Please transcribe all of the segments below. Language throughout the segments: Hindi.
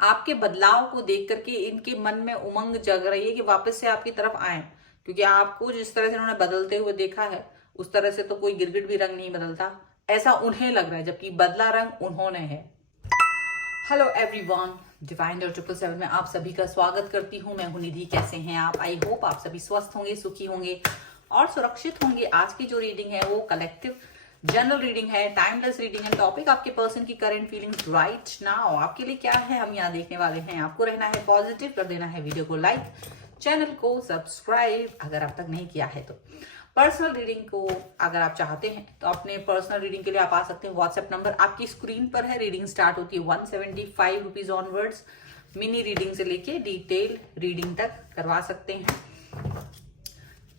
आपके बदलाव को देख करके इनके मन में उमंग जग रही है कि वापस से आपकी तरफ आए, क्योंकि आपको जिस तरह से इन्होंने बदलते हुए देखा है उस तरह से तो कोई गिरगिट भी रंग नहीं बदलता, ऐसा उन्हें लग रहा है, जबकि बदला रंग उन्होंने है। हेलो एवरीवन, डिवाइन 777 में आप सभी का स्वागत करती हूँ। मैं हूं निधि। कैसे हैं आप? आई होप आप सभी स्वस्थ होंगे, सुखी होंगे और सुरक्षित होंगे। आज की जो रीडिंग है वो कलेक्टिव जनरल रीडिंग है, टाइमलेस रीडिंग है। टॉपिक आपके पर्सन की करंट फीलिंग्स राइट नाउ आपके लिए क्या है, हम यहाँ देखने वाले हैं। आपको रहना है पॉजिटिव, कर देना है वीडियो को लाइक, चैनल को सब्सक्राइब अगर अब तक नहीं किया है तो। पर्सनल रीडिंग को अगर आप चाहते हैं तो अपने पर्सनल रीडिंग के लिए आप आ सकते हैं। व्हाट्सएप नंबर आपकी स्क्रीन पर है। रीडिंग स्टार्ट होती है 175 रुपीज ऑनवर्ड्स। मिनी रीडिंग से लेके डिटेल रीडिंग तक करवा सकते हैं।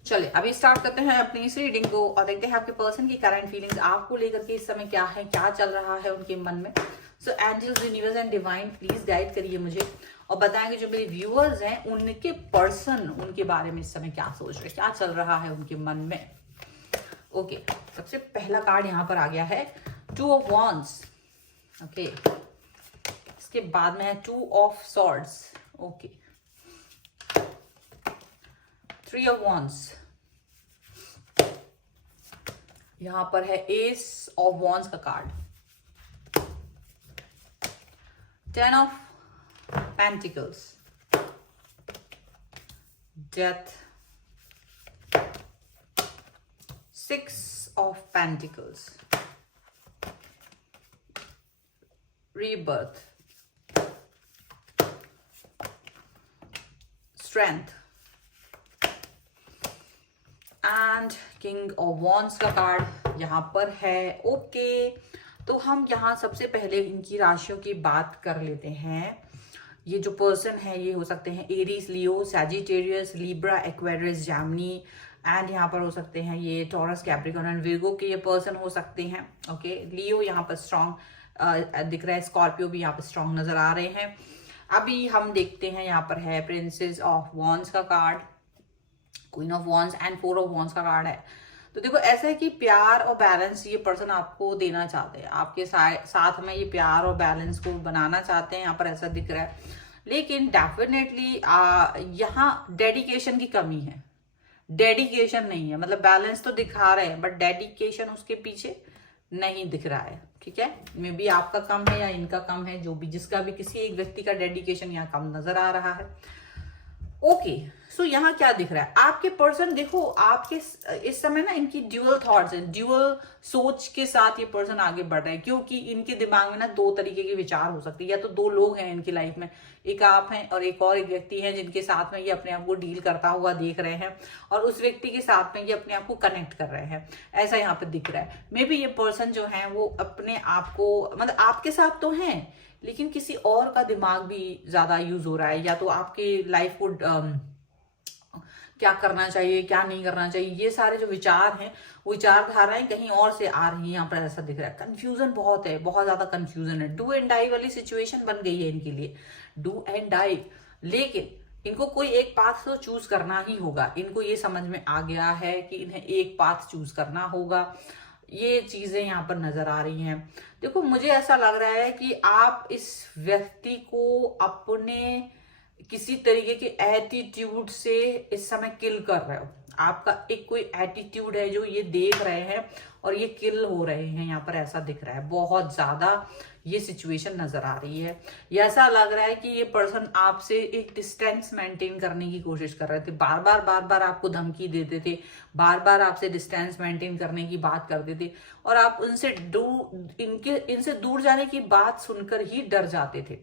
चलिए अभी स्टार्ट करते हैं अपनी इस रीडिंग को और देखते हैं आपके पर्सन की करंट फीलिंग्स आपको लेकर के इस समय क्या है, क्या चल रहा है उनके मन में। So angels, universe and divine please guide करिए मुझे और बताएंगे जो मेरे व्यूअर्स हैं उनके पर्सन उनके बारे में इस समय क्या सोच रहे हैं, क्या चल रहा है उनके मन में। ओके, सबसे पहला कार्ड यहाँ पर आ गया है 2 ऑफ वॉन्ड्स। ओके, इसके बाद में है 2 of swords. Okay, 3 of wands. यहां पर है एस ऑफ वॉन्ड्स का card, 10 of pentacles, death, 6 of pentacles, rebirth, strength and king of wands का कार्ड यहां पर है। ओके, तो हम यहां सबसे पहले इनकी राशियों की बात कर लेते हैं। ये जो पर्सन है ये हो सकते हैं Aries, Leo, Sagittarius, Libra, Aquarius, Jaimini and यहाँ पर हो सकते हैं ये टॉरस, कैप्रिकॉर्न एंड विर्गो के ये पर्सन हो सकते हैं। ओके, लियो यहाँ पर स्ट्रॉन्ग दिख रहा है, स्कॉर्पियो भी यहाँ पर स्ट्रॉन्ग नजर आ रहे हैं। अभी हम देखते हैं यहाँ पर है प्रिंसेस ऑफ वॉन्ड्स का card, queen of wands and 4 of wands का कार्ड है। तो देखो ऐसा है कि प्यार और बैलेंस ये पर्सन आपको देना चाहते हैं, आपके साथ में ये प्यार और बैलेंस को बनाना चाहते हैं, यहाँ पर ऐसा दिख रहा है। लेकिन डेफिनेटली यहाँ डेडिकेशन की कमी है, डेडिकेशन नहीं है। मतलब बैलेंस तो दिखा रहे हैं बट डेडिकेशन उसके पीछे नहीं दिख रहा है। ठीक है, मे बी आपका कम है या इनका कम है, जो भी जिसका भी किसी एक व्यक्ति का डेडिकेशन यहाँ कम नजर आ रहा है। ओके, सो यहाँ क्या दिख रहा है आपके पर्सन, देखो आपके इस समय ना इनकी ड्यूअल थॉट्स हैं, ड्यूअल सोच के साथ ये पर्सन आगे बढ़ रहे हैं, क्योंकि इनके दिमाग में ना 2 तरीके के विचार हो सकते हैं। या तो 2 लोग हैं इनकी लाइफ में, एक आप हैं और एक और एक व्यक्ति है जिनके साथ में ये अपने आप को डील करता हुआ देख रहे हैं और उस व्यक्ति के साथ में ये अपने आप को कनेक्ट कर रहे हैं, ऐसा यहाँ पे दिख रहा है। मे बी ये पर्सन जो है वो अपने आप को मतलब आपके साथ तो हैं लेकिन किसी और का दिमाग भी ज्यादा यूज हो रहा है, या तो आपके लाइफ को क्या करना चाहिए क्या नहीं करना चाहिए, ये सारे जो विचार हैं वो विचारधाराएं कहीं और से आ रही हैं। यहाँ पर ऐसा दिख रहा है कंफ्यूजन बहुत है, बहुत ज्यादा कंफ्यूजन है। डू एंड डाई वाली सिचुएशन बन गई है इनके लिए, डू एंड डाई। लेकिन इनको कोई एक पाथ तो चूज करना ही होगा। इनको ये समझ में आ गया है कि इन्हें एक पाथ चूज करना होगा। ये चीजें यहाँ पर नजर आ रही हैं। देखो मुझे ऐसा लग रहा है कि आप इस व्यक्ति को अपने किसी तरीके के एटीट्यूड से इस समय किल कर रहे हो। आपका एक कोई एटीट्यूड है जो ये देख रहे हैं और ये किल हो रहे हैं, यहाँ पर ऐसा दिख रहा है। बहुत ज्यादा ये सिचुएशन नजर आ रही है। ये ऐसा लग रहा है कि ये पर्सन आपसे एक डिस्टेंस मेंटेन करने की कोशिश कर रहे थे, बार बार आपको धमकी देते थे, बार बार आपसे डिस्टेंस मेंटेन करने की बात करते थे और आप उनसे इनसे दूर जाने की बात सुनकर ही डर जाते थे।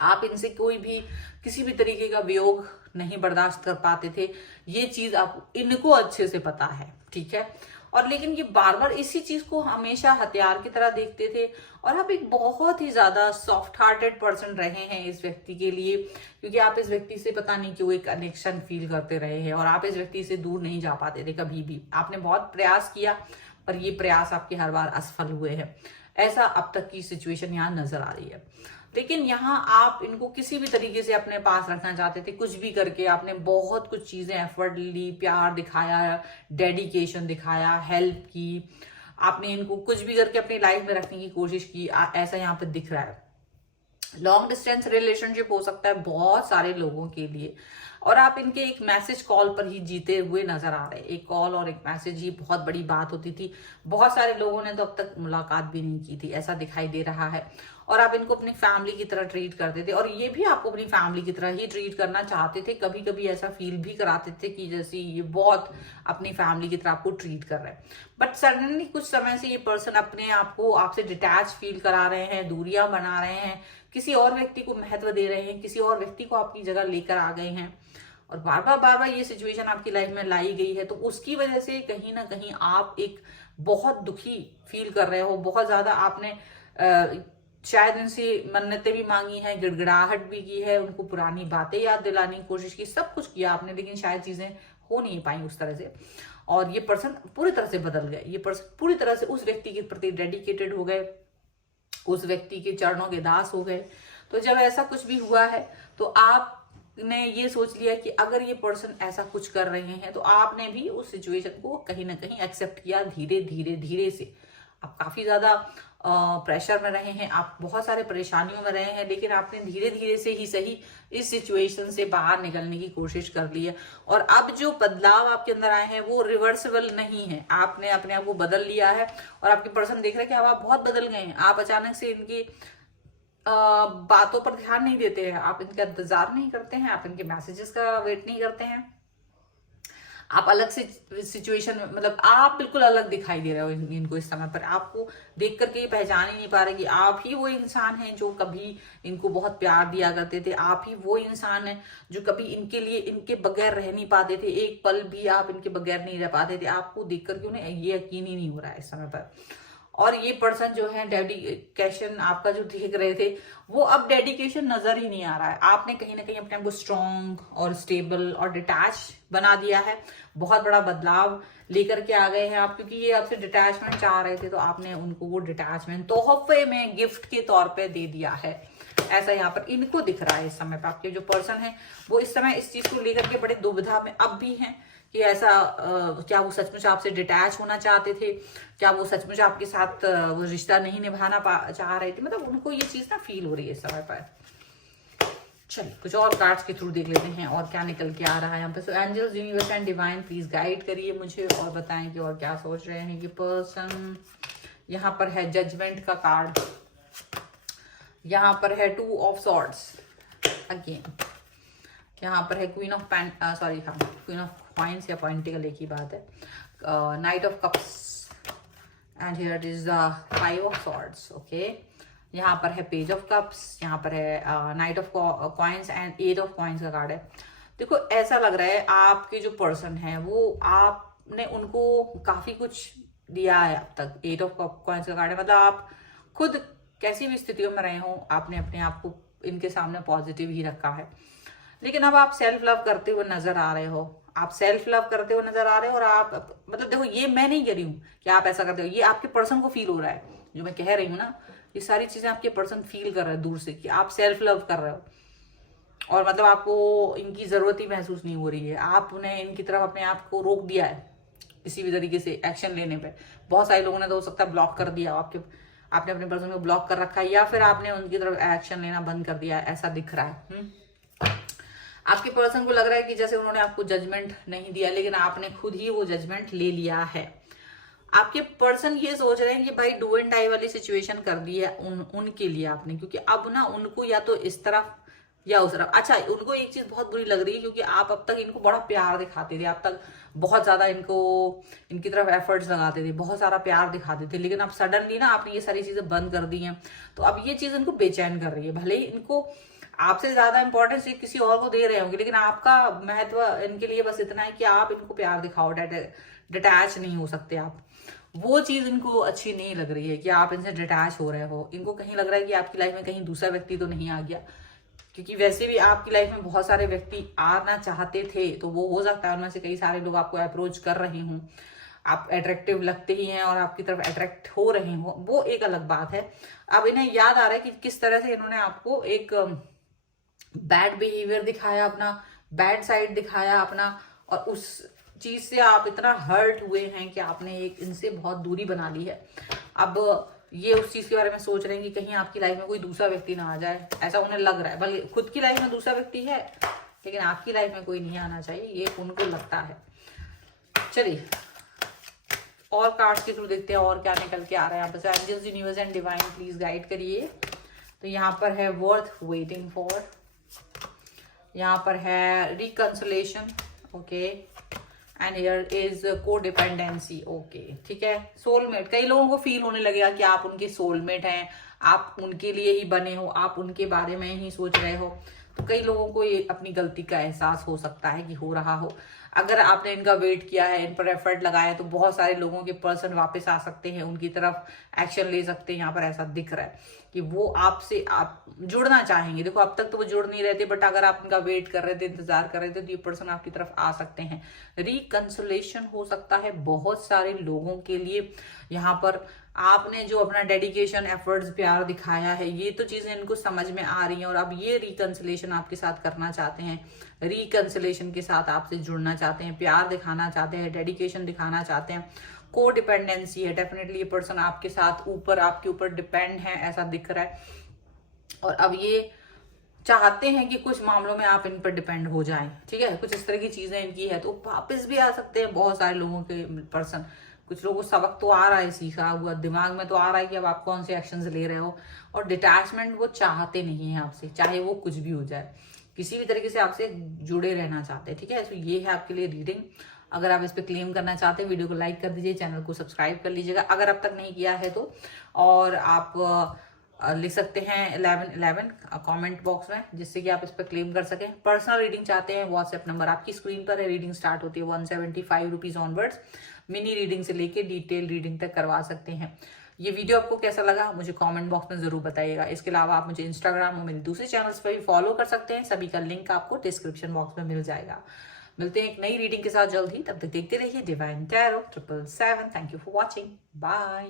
आप इनसे कोई भी किसी भी तरीके का वियोग नहीं बर्दाश्त कर पाते थे। ये चीज आप इनको अच्छे से पता है, ठीक है। और लेकिन ये बार बार इसी चीज को हमेशा हथियार की तरह देखते थे और आप एक बहुत ही ज्यादा सॉफ्ट हार्टेड पर्सन रहे हैं इस व्यक्ति के लिए, क्योंकि आप इस व्यक्ति से पता नहीं क्यों एक कनेक्शन फील करते रहे हैं और आप इस व्यक्ति से दूर नहीं जा पाते थे कभी भी। आपने बहुत प्रयास किया पर ये प्रयास आपके हर बार असफल हुए हैं, ऐसा अब तक की सिचुएशन यहाँ नजर आ रही है। लेकिन यहाँ आप इनको किसी भी तरीके से अपने पास रखना चाहते थे, कुछ भी करके आपने बहुत कुछ चीजें एफर्ट ली, प्यार दिखाया, डेडिकेशन दिखाया, हेल्प की, आपने इनको कुछ भी करके अपनी लाइफ में रखने की कोशिश की, ऐसा यहाँ पे दिख रहा है। लॉन्ग डिस्टेंस रिलेशनशिप हो सकता है बहुत सारे लोगों के लिए, और आप इनके एक मैसेज कॉल पर ही जीते हुए नजर आ रहे हैं। एक कॉल और एक मैसेज ही बहुत बड़ी बात होती थी। बहुत सारे लोगों ने तो अब तक मुलाकात भी नहीं की थी, ऐसा दिखाई दे रहा है। और आप इनको अपनी फैमिली की तरह ट्रीट करते थे, और ये भी आपको अपनी फैमिली की तरह ही ट्रीट करना चाहते थे। कभी कभी ऐसा फील भी कराते थे कि जैसे ये बहुत अपनी फैमिली की तरह आपको ट्रीट कर रहे हैं। बट सडनली कुछ समय से ये पर्सन अपने आप को आपसे डिटैच फील करा रहे हैं, दूरियां बना रहे हैं, किसी और व्यक्ति को महत्व दे रहे हैं, किसी और व्यक्ति को आपकी जगह लेकर आ गए हैं, और बार बार ये सिचुएशन आपकी लाइफ में लाई गई है। तो उसकी वजह से कहीं ना कहीं आप एक बहुत दुखी फील कर रहे हो। बहुत ज्यादा आपने शायद इनसे मन्नतें भी मांगी हैं, गिड़गिड़ाहट भी की है, उनको पुरानी बातें याद दिलाने की कोशिश की, सब कुछ किया आपने, लेकिन शायद चीजें हो नहीं पाई उस तरह से। और ये पर्सन पूरी तरह से बदल गए। ये पर्सन पूरी तरह से उस व्यक्ति के प्रति डेडिकेटेड हो गए, उस व्यक्ति के चरणों के दास हो गए। तो जब ऐसा कुछ भी हुआ है तो आपने ये सोच लिया कि अगर ये पर्सन ऐसा कुछ कर रहे हैं तो आपने भी उस सिचुएशन को कहीं ना कहीं एक्सेप्ट किया, धीरे धीरे धीरे से। आप काफी ज्यादा प्रेशर में रहे हैं, आप बहुत सारे परेशानियों में रहे हैं, लेकिन आपने धीरे धीरे से ही सही इस सिचुएशन से बाहर निकलने की कोशिश कर ली है। और अब जो बदलाव आपके अंदर आए हैं वो रिवर्सिबल नहीं है। आपने अपने आप को बदल लिया है, और आपके पर्सन देख रहे हैं कि अब आप बहुत बदल गए हैं। आप अचानक से इनकी बातों पर ध्यान नहीं देते हैं, आप इनका इंतजार नहीं करते हैं, आप इनके मैसेजेस का वेट नहीं करते हैं। आप अलग से सिचुएशन में, मतलब आप बिल्कुल अलग दिखाई दे रहे हो इनको इस समय पर। आपको देख करके ये पहचान ही नहीं पा रहे कि आप ही वो इंसान हैं जो कभी इनको बहुत प्यार दिया करते थे। आप ही वो इंसान हैं जो कभी इनके लिए इनके बगैर रह नहीं पाते थे, एक पल भी आप इनके बगैर नहीं रह पाते थे। आपको देख करके उन्हें ये यकीन ही नहीं हो रहा है इस समय पर। और ये पर्सन जो है डेडिकेशन आपका जो देख रहे थे, वो अब डेडिकेशन नजर ही नहीं आ रहा है। आपने कहीं ना कहीं अपने आप को स्ट्रॉन्ग और स्टेबल और डिटैच बना दिया है। बहुत बड़ा बदलाव लेकर के आ गए हैं आप, क्योंकि ये आपसे डिटैचमेंट चाह रहे थे, तो आपने उनको वो डिटैचमेंट तोहफे में गिफ्ट के तौर पे दे दिया है। ऐसा यहाँ पर इनको दिख रहा है इस समय पर। आपके जो पर्सन है वो इस समय इस चीज को लेकर के बड़े दुविधा में अब भी हैं कि ऐसा क्या वो सचमुच आपसे डिटैच होना चाहते थे, क्या वो सचमुच आपके साथ वो रिश्ता नहीं निभाना चाह रहे थे। मतलब उनको ये चीज ना फील हो रही है इस समय पर। चलिए कुछ और कार्ड्स के थ्रू देख लेते हैं और क्या निकल के आ रहा है यहाँ पे। So angels, universe and divine please guide करिए मुझे और बताएं कि और क्या सोच रहे हैं ये पर्सन। यहाँ पर है जजमेंट का कार्ड, यहाँ पर है 2 ऑफ सॉर्ड्स अगेन, यहाँ पर है queen of queen of coins या पेंटिकल, एक ही बात है, night of cups and here it is the 5 of swords. Okay, यहाँ पर है पेज ऑफ कप्स, यहाँ पर है night of coins and 8 of coins का कार्ड है। देखो ऐसा लग रहा है आपके जो पर्सन है वो आपने उनको काफी कुछ दिया है अब तक। 8 ऑफ कॉइंस का कार्ड है, मतलब आप खुद कैसी भी स्थितियों में रहे हो आपने अपने आप को इनके सामने पॉजिटिव ही रखा है। लेकिन अब आप सेल्फ लव करते हुए नजर आ रहे हो, आप सेल्फ लव करते हुए नजर आ रहे हो। और आप मतलब देखो, ये मैं नहीं कह रही हूँ कि आप ऐसा करते हो, ये आपके पर्सन को फील हो रहा है। जो मैं कह रही हूँ ना, ये सारी चीजें आपके पर्सन फील कर रहे हैं दूर से कि आप सेल्फ लव कर रहे हो, और मतलब आपको इनकी जरूरत ही महसूस नहीं हो रही है। आपने इनकी तरफ अपने आप को रोक दिया है किसी भी तरीके से एक्शन लेने पे। बहुत सारे लोगों ने तो हो सकता है ब्लॉक कर दिया, आपने अपने पर्सन को ब्लॉक कर रखा है, या फिर आपने उनकी तरफ एक्शन लेना बंद कर दिया है, ऐसा दिख रहा है। आपके पर्सन को लग रहा है कि जैसे उन्होंने आपको जजमेंट नहीं दिया, लेकिन आपने खुद ही वो जजमेंट ले लिया है। आपके पर्सन ये सोच रहे हैं कि भाई डू एंड डाई वाली सिचुएशन कर दी है उनके लिए आपने, क्योंकि अब ना उनको या तो इस तरफ या उस तरफ। अच्छा, उनको एक चीज बहुत बुरी लग रही है क्योंकि आप अब तक इनको बड़ा प्यार दिखाते थे, आप तक बहुत ज्यादा इनकी तरफ एफर्ट्स लगाते थे, बहुत सारा प्यार दिखाते थे, लेकिन अब सडनली ना आपने ये सारी चीजें बंद कर दी हैं। तो अब ये चीज इनको बेचैन कर रही है। भले ही इनको आपसे ज्यादा इंपॉर्टेंस किसी और को दे रहे होंगे, लेकिन आपका महत्व इनके लिए बस इतना है कि आप इनको प्यार दिखाओ, डिटैच नहीं हो सकते आप। वो चीज इनको अच्छी नहीं लग रही है कि आप इनसे डिटैच हो रहे हो। इनको कहीं लग रहा है कि आपकी लाइफ में कहीं दूसरा व्यक्ति तो नहीं आ गया, क्योंकि वैसे भी आपकी लाइफ में बहुत सारे व्यक्ति आना चाहते थे, तो वो हो सकता है उनमें से कई सारे लोग आपको अप्रोच कर रहे हों, आप अट्रैक्टिव लगते ही हैं और आपकी तरफ अट्रैक्ट हो रहे हो, वो एक अलग बात है। अब इन्हें याद आ रहा है कि किस तरह से इन्होंने आपको एक बैड बिहेवियर दिखाया, अपना बैड साइड दिखाया अपना, और उस चीज से आप इतना हर्ट हुए हैं कि आपने एक इनसे बहुत दूरी बना ली है। अब ये उस चीज के बारे में सोच रहे हैं कि कहीं आपकी लाइफ में कोई दूसरा व्यक्ति ना आ जाए, ऐसा उन्हें लग रहा है। भले खुद की लाइफ में दूसरा व्यक्ति है लेकिन आपकी लाइफ में कोई नहीं आना चाहिए, ये उनको लगता है। चलिए और कार्ड्स के थ्रू देखते हैं और क्या निकल के आ रहा है यहाँ पर। Angels, universe and divine please guide करिए। तो यहाँ पर है वर्थ वेटिंग फॉर, यहाँ पर है reconsolation, okay, and here is codependency, okay, ठीक है। सोलमेट, कई लोगों को फील होने लगेगा कि आप उनके सोलमेट हैं, आप उनके लिए ही बने हो, आप उनके बारे में ही सोच रहे हो। तो कई लोगों को ये अपनी गलती का एहसास हो सकता है कि हो रहा हो। अगर आपने इनका वेट किया है, इन पर एफर्ट लगाया, तो बहुत सारे लोगों के पर्सन वापस आ सकते हैं, उनकी तरफ एक्शन ले सकते हैं। यहाँ पर ऐसा दिख रहा है कि वो आपसे आप जुड़ना चाहेंगे। देखो अब तक तो वो जुड़ नहीं रहे थे, बट अगर आप उनका वेट कर रहे थे, इंतजार कर रहे थे, तो ये पर्सन आपकी तरफ आ सकते हैं। रिकंसोलेशन हो सकता है बहुत सारे लोगों के लिए। यहाँ पर आपने जो अपना डेडिकेशन, एफर्ट्स, प्यार दिखाया है, ये तो चीजें इनको समझ में आ रही हैं और अब ये रिकंसोलेशन आपके साथ करना चाहते हैं, रिकंसोलेशन के साथ आपसे जुड़ना चाहते हैं, प्यार दिखाना चाहते हैं, डेडिकेशन दिखाना चाहते हैं। को डिपेंडेंसी है, डेफिनेटली ये पर्सन आपके साथ आपके ऊपर डिपेंड है, ऐसा दिख रहा है। और अब ये चाहते हैं कि कुछ मामलों में आप इन पर डिपेंड हो जाएं, ठीक है, कुछ इस तरह की चीजें इनकी है। तो वापस भी आ सकते हैं बहुत सारे लोगों के पर्सन। कुछ लोगों को सबक तो आ रहा है, सीखा हुआ दिमाग में तो आ रहा है कि अब आप कौन से एक्शंस ले रहे हो। और डिटैचमेंट वो चाहते नहीं है आपसे, चाहे वो कुछ भी हो जाए, किसी भी तरीके से आपसे जुड़े रहना चाहते हैं, ठीक है। तो ये है आपके लिए रीडिंग। अगर आप इस पे क्लेम करना चाहते हैं, वीडियो को लाइक कर दीजिए, चैनल को सब्सक्राइब कर लीजिएगा अगर अब तक नहीं किया है तो। और आप लिख सकते हैं 1111 कमेंट बॉक्स में, जिससे कि आप इस पर क्लेम कर सकें। पर्सनल रीडिंग चाहते हैं, व्हाट्सएप नंबर आपकी स्क्रीन पर है। रीडिंग स्टार्ट होती है 175 रुपीज ऑनवर्ड्स। मिनी रीडिंग से लेके डिटेल रीडिंग तक करवा सकते हैं। ये वीडियो आपको कैसा लगा मुझे कमेंट बॉक्स में जरूर बताइएगा। इसके अलावा आप मुझे इंस्टाग्राम और मेरे दूसरे चैनल्स पर भी फॉलो कर सकते हैं, सभी का लिंक आपको डिस्क्रिप्शन बॉक्स में मिल जाएगा। मिलते हैं एक नई रीडिंग के साथ जल्द ही, तब तक देखते रहिए divine tarot 777। Thank you for watching, bye.